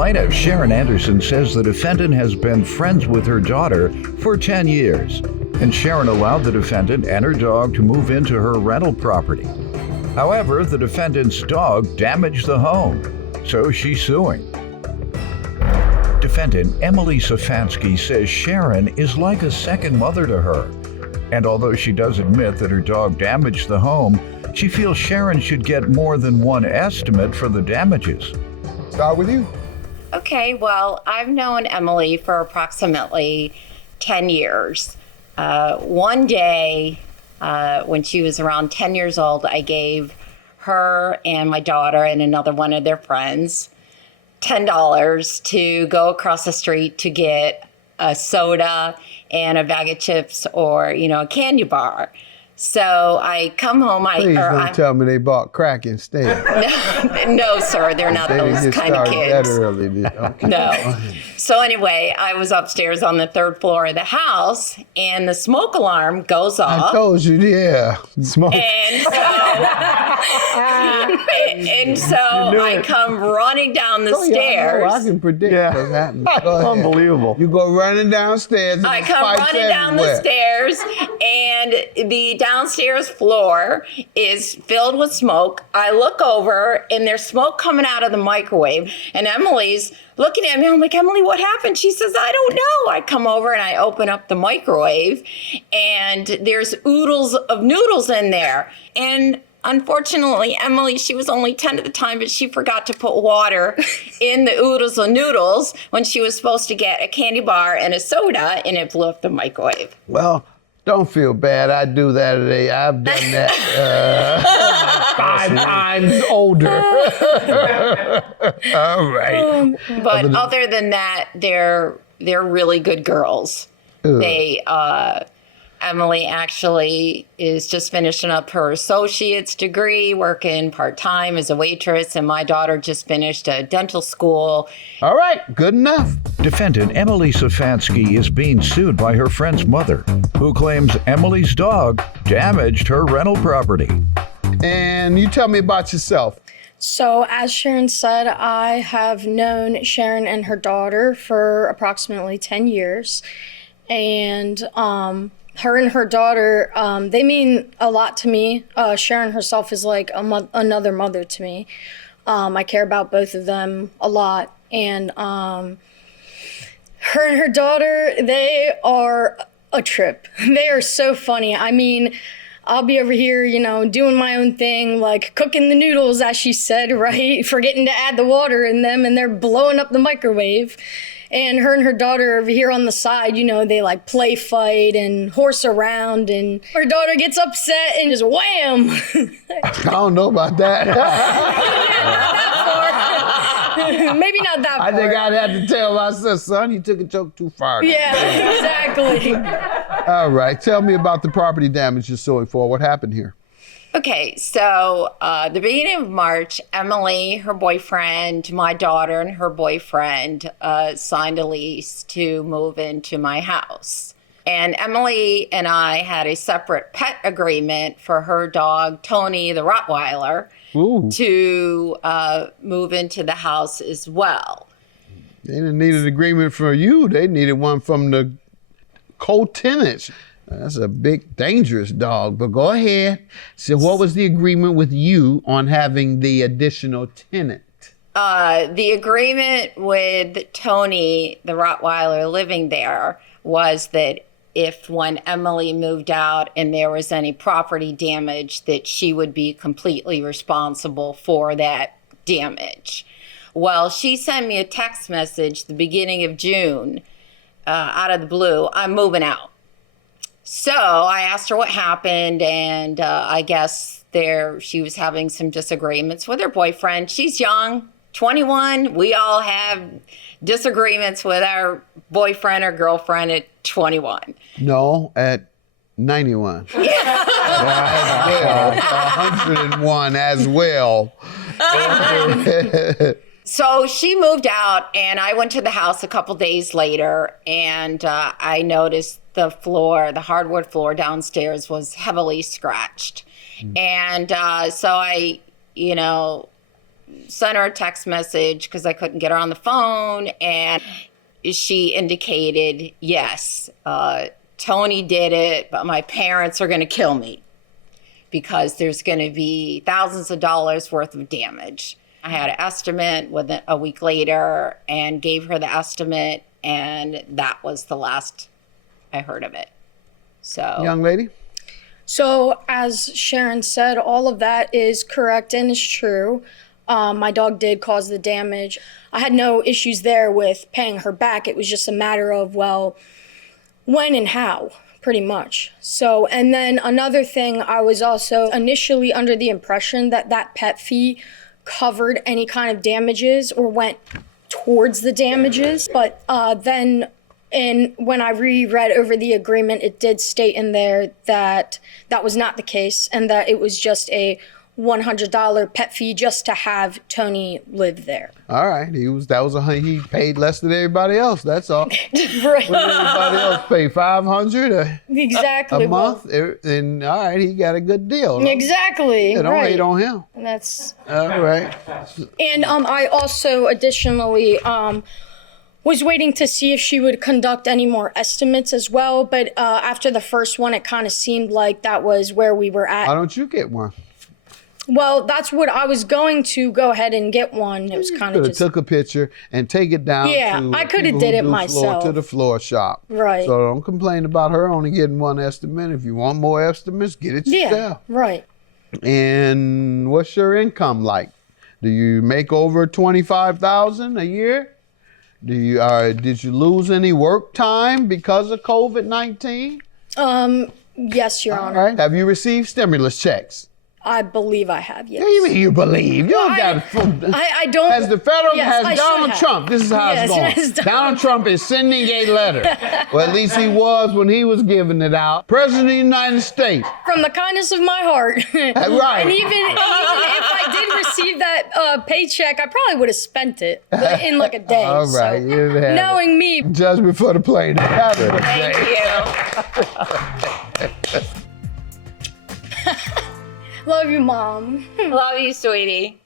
Plaintiff Sharon Anderson says the defendant has been friends with her daughter for 10 years, and Sharon allowed the defendant and her dog to move into her rental property. However, the defendant's dog damaged the home, so she's suing. Defendant Emily Safansky says Sharon is like a second mother to her, and although she does admit that her dog damaged the home, she feels Sharon should get more than one estimate for the damages. Start with you. Okay, well, I've known Emily for approximately 10 years. One day, when she was around 10 years old, I gave her and my daughter and another one of their friends $10 to go across the street to get a soda and a bag of chips or, a candy bar. So I come home. Please don't tell me they bought crack instead. No, sir, they're not those kind of kids. That early. Okay. No. So anyway, I was upstairs on the third floor of the house, and the smoke alarm goes off. I told you, yeah, smoke. And so I come running down the stairs. I can predict what's happening. Unbelievable. You go running downstairs. I come running down the stairs, and the downstairs floor is filled with smoke. I look over, and there's smoke coming out of the microwave, and Emily's looking at me. I'm like, Emily, what happened? She says, I don't know. I come over and I open up the microwave, and there's oodles of noodles in there. And unfortunately, Emily, she was only 10 at the time, but she forgot to put water in the oodles of noodles when she was supposed to get a candy bar and a soda, and it blew up the microwave. Well, don't feel bad. I do that today. I've done that 5 times older. All right. But other than that, they're really good girls. They Emily actually is just finishing up her associate's degree, working part-time as a waitress, and my daughter just finished a dental school. All right, good enough. Defendant Emily Safansky is being sued by her friend's mother, who claims Emily's dog damaged her rental property. And you tell me about yourself. So, as Sharon said, I have known Sharon and her daughter for approximately 10 years. And her and her daughter, they mean a lot to me. Sharon herself is like another mother to me. I care about both of them a lot. And her and her daughter, they are a trip. They are so funny. I mean, I'll be over here, doing my own thing, like cooking the noodles, as she said, right? Forgetting to add the water in them, and they're blowing up the microwave. And her daughter over here on the side, they like play fight and horse around, and her daughter gets upset and just wham. I don't know about that. Maybe not that far. I think I'd have to tell my son, you took a joke too far. Yeah, exactly. All right, tell me about the property damage you're suing for. What happened here? Okay, so the beginning of March, Emily, her boyfriend, my daughter, and her boyfriend signed a lease to move into my house. And Emily and I had a separate pet agreement for her dog, Tony, the rottweiler, to move into the house as well. They didn't need an agreement for you. They needed one from the co-tenants. That's a big, dangerous dog, but go ahead. So what was the agreement with you on having the additional tenant? The agreement with Tony, the rottweiler living there, was that if when Emily moved out and there was any property damage, that she would be completely responsible for that damage. Well, she sent me a text message the beginning of June, out of the blue, I'm moving out. So I asked her what happened, and I guess she was having some disagreements with her boyfriend. She's young, 21. We all have disagreements with our boyfriend or girlfriend at 21. No, at 91. Yeah. As well, 101 as well. So she moved out, and I went to the house a couple days later, and I noticed the hardwood floor downstairs was heavily scratched. And so I, sent her a text message because I couldn't get her on the phone, and she indicated, yes, Tony did it, but my parents are going to kill me because there's going to be thousands of dollars worth of damage. I had an estimate within a week later and gave her the estimate, and that was the last I heard of it. So, Young lady? So as Sharon said, all of that is correct and is true. My dog did cause the damage. I had no issues there with paying her back. It was just a matter of, well, when and how, pretty much. So, and then another thing, I was also initially under the impression that that pet fee covered any kind of damages or went towards the damages. But then when I reread over the agreement, it did state in there that that was not the case and that it was just a $100 pet fee just to have Tony live there. All right, he paid less than everybody else. That's all. Right. What did everybody else pay? $500 Exactly. a month, and all right, he got a good deal. Exactly. Yeah, don't right. hate on him. That's All right. and I also additionally was waiting to see if she would conduct any more estimates as well. But after the first one, it kind of seemed like that was where we were at. Why don't you get one? Well, that's what I was going to go ahead and get one. It was kind of Could have just took a picture and take it down. Yeah, to I coulda people did who it do myself. to the floor shop. Right. So don't complain about her only getting one estimate. If you want more estimates, get it yeah, yourself. right. And what's your income like? Do you make over $25,000 a year? Did you lose any work time because of COVID-19? Yes, Your All Honor. right. Have you received stimulus checks? I believe I have. Yes. What do you mean you believe? You don't got I don't. Has the federal, Yes, I has should Donald have. Trump, this is how Yes, it's has going. Donald Trump is sending a letter. Well, at least he was when he was giving it out. President of the United States. From the kindness of my heart. Right. And even if I did receive that paycheck, I probably would have spent it in like a day. All right. So, you'd have knowing me. it. Judgment for the plaintiff. Have a good thank day. you. Love you, Mom. Love you, sweetie.